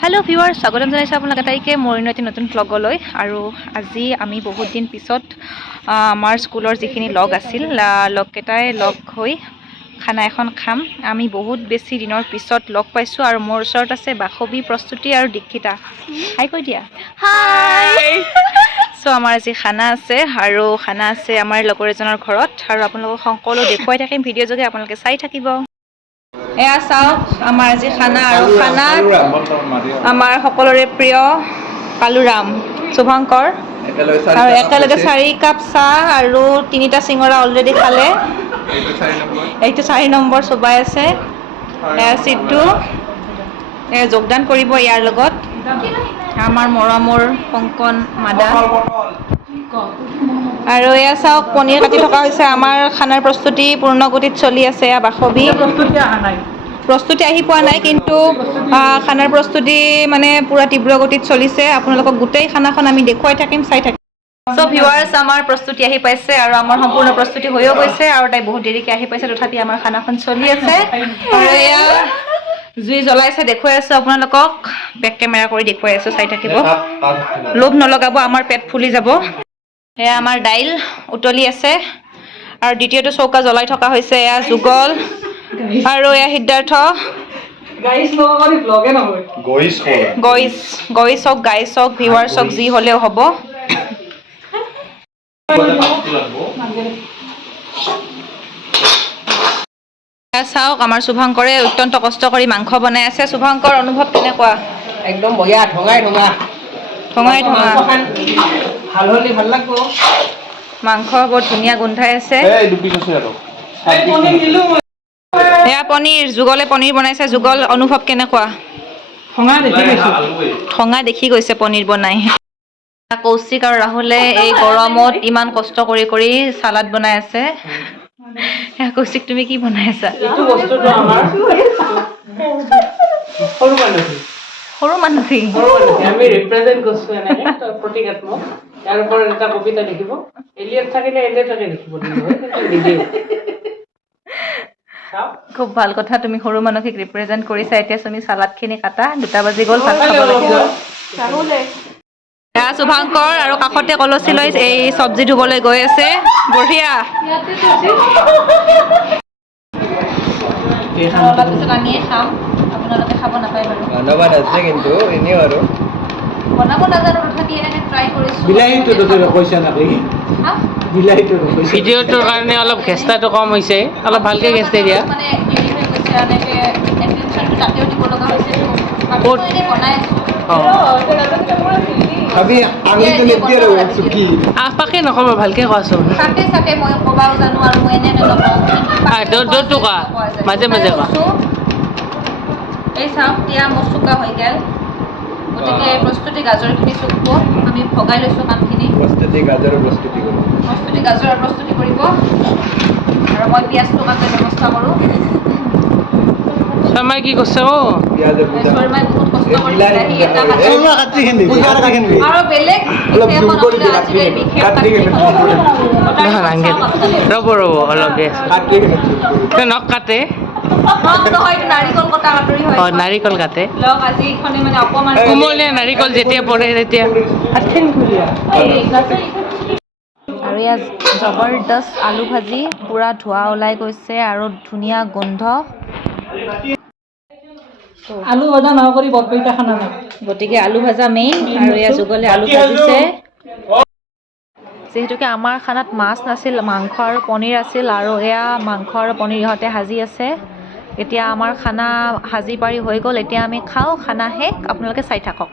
hello viewer স্বাগতম জনাইছো আপোনালোক এটাইকে মোৰ নতুন ব্লগলৈ আৰু আজি আমি বহুত দিন পিছত আমাৰ স্কুলৰ যিখিনি লগ আছিল লগকেইটাই লগ হৈ খানা এখন খাম আমি বহুত বেছি দিনৰ পিছত লগ পাইছো আৰু মোৰ ওচৰত আছে বাখবি প্ৰস্তুতি আৰু দীক্ষিতা হাই কৈ দিয়া হাই সো আমাৰ আজি খানা আছে আৰু খানা আছে আমাৰ লগৰ এজনৰ ঘৰত আৰু আপোনালোকক সকলো দেখুৱাই থাকিম ভিডিঅ' যোগে আপোনালোকে চাই থাকিব এয়া চাওক আমাৰ আজি খানা আৰু খানাত আমাৰ সকলোৰে প্ৰিয় কালুৰাম শুভঙ্কৰ আৰু একেলগে 4 কাপ চাহ আৰু 3টা চিঙৰা অলৰেডি খালে এইটো 4 নম্বৰ চবাই আছে এয়া সিদ্ধু যোগদান কৰিব ইয়াৰ লগত আমাৰ মৰমৰ কংকন মাদা আৰু এয়া চাওক পনীৰ কাটি থকা হৈছে আমাৰ খানাৰ প্ৰস্তুতি পূৰ্ণগতিত চলি আছে এয়া বাখবি প্ৰস্তুতি আহি পোৱা নাই কিন্তু খানাৰ প্ৰস্তুতি মানে পুৰা তীব্ৰ গতিত চলিছে আপোনালোকক গোটেই খানাখন আমি দেখুৱাই থাকিম চাই থাকিম সো ভিউয়াৰ্স আমাৰ প্ৰস্তুতি আহি পাইছে আৰু আমাৰ সম্পূৰ্ণ প্ৰস্তুতি হৈও গৈছে আৰু তাই বহুত দেৰিকৈ আহি পাইছে তথাপি আমাৰ খানাখন চলি আছে আৰু এয়া জুই জ্বলাইছে দেখুৱাই আছো আপোনালোকক বেক কেমেৰা কৰি দেখুৱাই আছো চাই থাকিব লোভ নলগাব আমাৰ পেট ফুলি যাব এয়া আমাৰ দাইল উতলি আছে আৰু দ্বিতীয়টো চৌকা জ্বলাই থকা হৈছে এয়া যুগল আৰু এয়া সিদ্ধাৰ্থ গাইছ নকৰি ব্লগে নহয় গাইছ হওক ভিউৱাৰ্ছ হওক যি হ'লেও হ'ব চাওক আমাৰ শুভঙ্কৰে অত্যন্ত কষ্ট কৰি মাংস বনাই আছে শুভঙ্কৰ অনুভৱ কেনেকুৱা একদম বঢ়িয়া ঠঙাই ভাল হলি ভাল লাগব মাংস বহুত ধুনীয়া গোন্ধাই আছে এয়া পনীৰ যুগলে পনীৰ বনাইছে যুগল অনুভৱ কেনেকুৱা ঠঙা দেখি গৈছে পনীৰ বনাই কৌশিক আৰু ৰাহুলে এই গৰমত ইমান কষ্ট কৰি কৰি সালাড বনাই আছে কৌশিক তুমি কি বনাই আছা এইটো বস্তুটো আমাৰ সৰু মানুহ আমি ৰিপ্ৰেজেন্ট কৰিছো এনেকে প্ৰতীকাত্মক ইয়াৰ ওপৰত এটা কবিতা লিখিব এলিয়েট থাকিলে এলিয়েটকে লিখিব লাগিব খুব ভাল কথা তুমি সৰু মানুহক ৰিপ্ৰেজেন্ট কৰিছা এতিয়া তুমি সালাডখিনি কাটা 2টা বাজি গ'ল ভাত খাব লাগিব এয়া শুভঙ্কৰ আৰু কাষতে কলচি লৈ এই চব্জি ধুবলৈ গৈ আছে বঢ়িয়া আমিয়ে খাম আপোনালোকে খাব নাপায় বাৰু ধন্যবাদ আছে কিন্তু এনেও আৰু বনাব নাজানো তথাপি এনেকৈ ট্ৰাই কৰিছোঁ বিলাহীটো কৈছা নাকি বিলাহীটো ভিডিঅ'টোৰ কাৰণে অলপ ঘেষ্টাটো কম হৈছে অলপ ভালকৈ ঘেষ্ট দিয়া মানে দেৰি হৈ গৈছে এনেকৈ এটেনশ্যনটো তাতেও দিব লগা হৈছে বনাই আশপাশে নক'ব ভালকৈ কোৱাচোন চাকে মই ক'বাও জানো আৰু মই এনেকৈ নকওঁ মাজে মাজে কোৱা এই চাওক এতিয়া মোৰ চোকা হৈ গ'ল গতিকে প্ৰস্তুতি গাজৰখিনি চুকব আমি ভগাই লৈছোঁ কামখিনি প্ৰস্তুতি গাজৰৰ প্ৰস্তুতি কৰিব আৰু মই পিঁয়াজটো কাটাৰ ব্যৱস্থা কৰোঁ শৰ্মাই কি কৈছে শৰ্মাই বহুত কষ্ট কৰি বিলাহী এটা আৰু বেলেগ ৰ'ব অলপ নখ কাটে নাৰিকল কাটে কোমলীয়া নাৰিকল যেতিয়া পৰে তেতিয়া আৰু ইয়াত জবৰদস্ত আলু ভাজি পুৰা ধোঁৱা ওলাই গৈছে আৰু ধুনীয়া গোন্ধ আলু ভাজা নকৰি বৰপেটা খানা নাই গতিকে আলু ভাজা মেইন আৰু ইয়াত যুগলে আলু ভাজিছে যিহেতুকে আমাৰ খানাত মাছ নাছিল মাংস আৰু পনীৰ আছিল আৰু এয়া মাংস আৰু পনীৰ ইহঁতে সাজি আছে এতিয়া আমাৰ খানা সাজি পাৰি হৈ গ'ল এতিয়া আমি খাওঁ খানা শেষ আপোনালোকে চাই থাকক